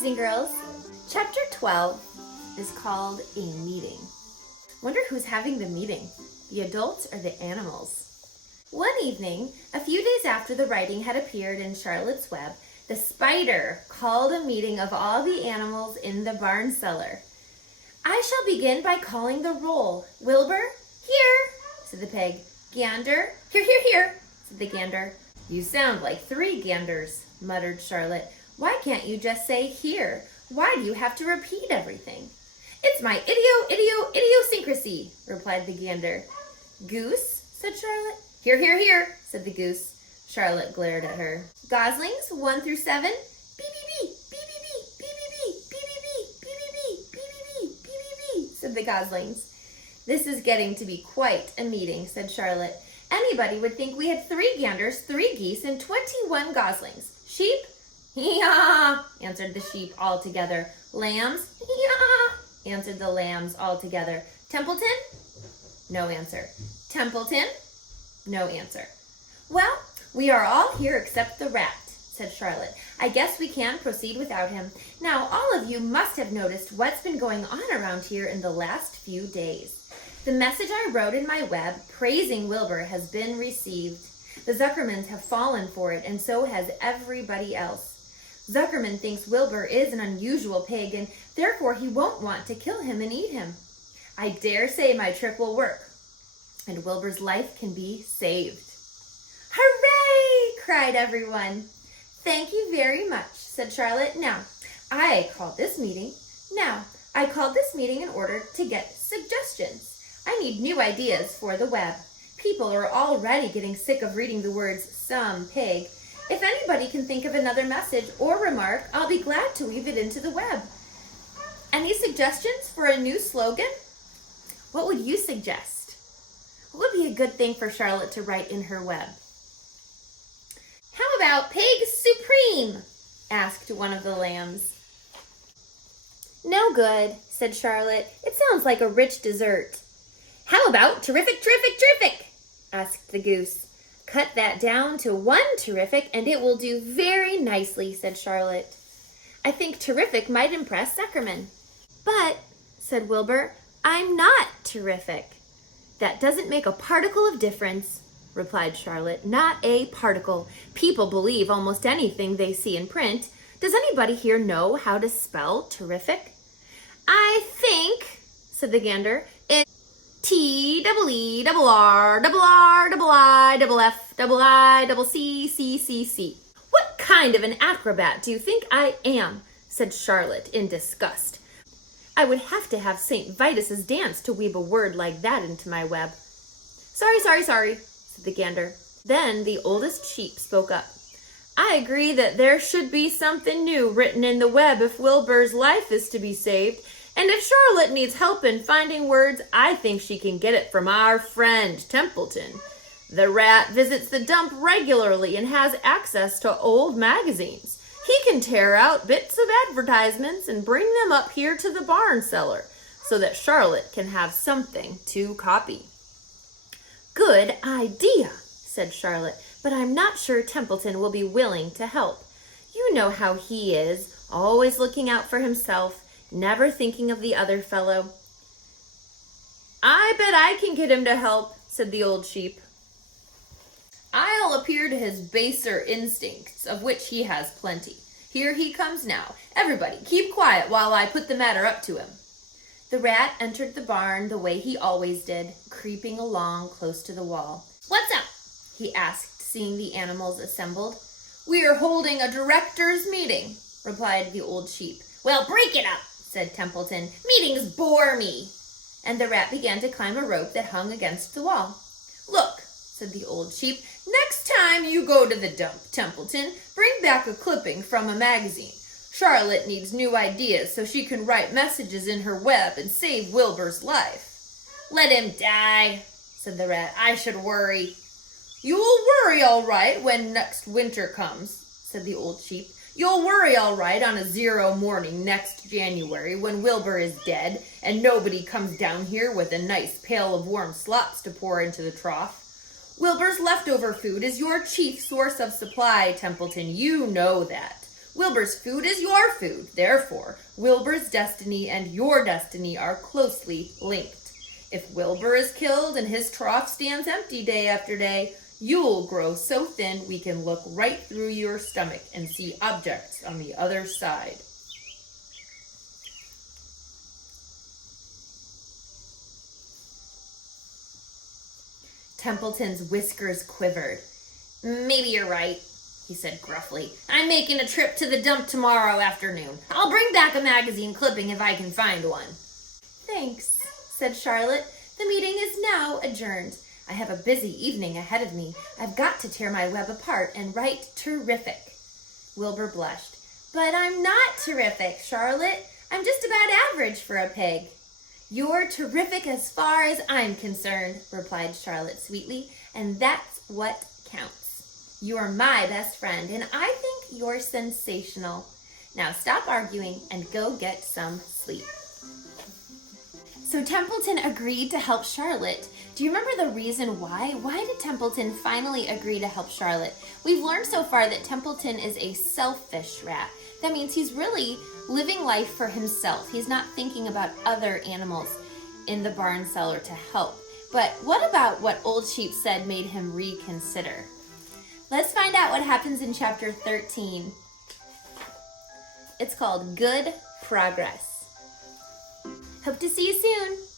boys and girls. Chapter 12 is called A Meeting. Wonder who's having the meeting, the adults or the animals? One evening, a few days after the writing had appeared in Charlotte's Web, the spider called a meeting of all the animals in the barn cellar. I shall begin by calling the roll. Wilbur, here, said the pig. Gander, here, here, here, said the gander. You sound like three ganders, muttered Charlotte. Why can't you just say here? Why do you have to repeat everything? It's my idiosyncrasy, replied the gander. Goose, said Charlotte. Here, here, here, said the goose. Charlotte glared at her. Goslings, 1 through 7. Beep, beep, beep, beep, beep, beep, beep, beep, beep, beep, beep, beep, beep, beep, beep, beep, beep, said the goslings. This is getting to be quite a meeting, said Charlotte. Anybody would think we had 3 ganders, 3 geese, and 21 goslings. Sheep? Hee-haw, answered the sheep all together. Lambs? Hee-haw, answered the lambs all together. Templeton? No answer. Templeton? No answer. Well, we are all here except the rat, said Charlotte. I guess we can proceed without him. Now, all of you must have noticed what's been going on around here in the last few days. The message I wrote in my web praising Wilbur has been received. The Zuckermans have fallen for it, and so has everybody else. Zuckerman thinks Wilbur is an unusual pig, and therefore he won't want to kill him and eat him. I dare say my trick will work, and Wilbur's life can be saved. Hooray! Cried everyone. Thank you very much, said Charlotte. Now, I called this meeting in order to get suggestions. I need new ideas for the web. People are already getting sick of reading the words some pig. If anybody can think of another message or remark, I'll be glad to weave it into the web. Any suggestions for a new slogan? What would you suggest? What would be a good thing for Charlotte to write in her web? How about Pig Supreme? Asked one of the lambs. No good, said Charlotte. It sounds like a rich dessert. How about Terrific, Terrific, Terrific? Asked the goose. Cut that down to 1 terrific and it will do very nicely, said Charlotte. I think terrific might impress Zuckerman. But, said Wilbur, I'm not terrific. That doesn't make a particle of difference, replied Charlotte. Not a particle. People believe almost anything they see in print. Does anybody here know how to spell terrific? I think, said the gander, it's T-double-E-double-R-double-I-double-F-double-I-double-C-C-C-C. What kind of an acrobat do you think I am? Said Charlotte in disgust. I would have to have St. Vitus's dance to weave a word like that into my web. Sorry, said the gander. Then the oldest sheep spoke up. I agree that there should be something new written in the web if Wilbur's life is to be saved. And if Charlotte needs help in finding words, I think she can get it from our friend Templeton. The rat visits the dump regularly and has access to old magazines. He can tear out bits of advertisements and bring them up here to the barn cellar so that Charlotte can have something to copy. Good idea, said Charlotte, but I'm not sure Templeton will be willing to help. You know how he is, always looking out for himself, never thinking of the other fellow. I bet I can get him to help, said the old sheep. I'll appear to his baser instincts, of which he has plenty. Here he comes now. Everybody, keep quiet while I put the matter up to him. The rat entered the barn the way he always did, creeping along close to the wall. What's up? He asked, seeing the animals assembled. We are holding a directors' meeting, replied the old sheep. Well, break it up, said Templeton. Meetings bore me. And the rat began to climb a rope that hung against the wall. Look, said the old sheep, next time you go to the dump, Templeton, bring back a clipping from a magazine. Charlotte needs new ideas so she can write messages in her web and save Wilbur's life. Let him die, said the rat. I should worry. You'll worry all right when next winter comes, said the old sheep. You'll worry all right on a 0 morning next January when Wilbur is dead and nobody comes down here with a nice pail of warm slops to pour into the trough. Wilbur's leftover food is your chief source of supply, Templeton. You know that. Wilbur's food is your food. Therefore, Wilbur's destiny and your destiny are closely linked. If Wilbur is killed and his trough stands empty day after day, you'll grow so thin we can look right through your stomach and see objects on the other side. Templeton's whiskers quivered. Maybe you're right, he said gruffly. I'm making a trip to the dump tomorrow afternoon. I'll bring back a magazine clipping if I can find one. Thanks, said Charlotte. The meeting is now adjourned. I have a busy evening ahead of me. I've got to tear my web apart and write terrific. Wilbur blushed. But I'm not terrific, Charlotte. I'm just about average for a pig. You're terrific as far as I'm concerned, replied Charlotte sweetly, and that's what counts. You're my best friend, and I think you're sensational. Now stop arguing and go get some sleep. So Templeton agreed to help Charlotte. Do you remember the reason why? Why did Templeton finally agree to help Charlotte? We've learned so far that Templeton is a selfish rat. That means he's really living life for himself. He's not thinking about other animals in the barn cellar to help. But what about what Old Sheep said made him reconsider? Let's find out what happens in chapter 13. It's called Good Progress. Hope to see you soon.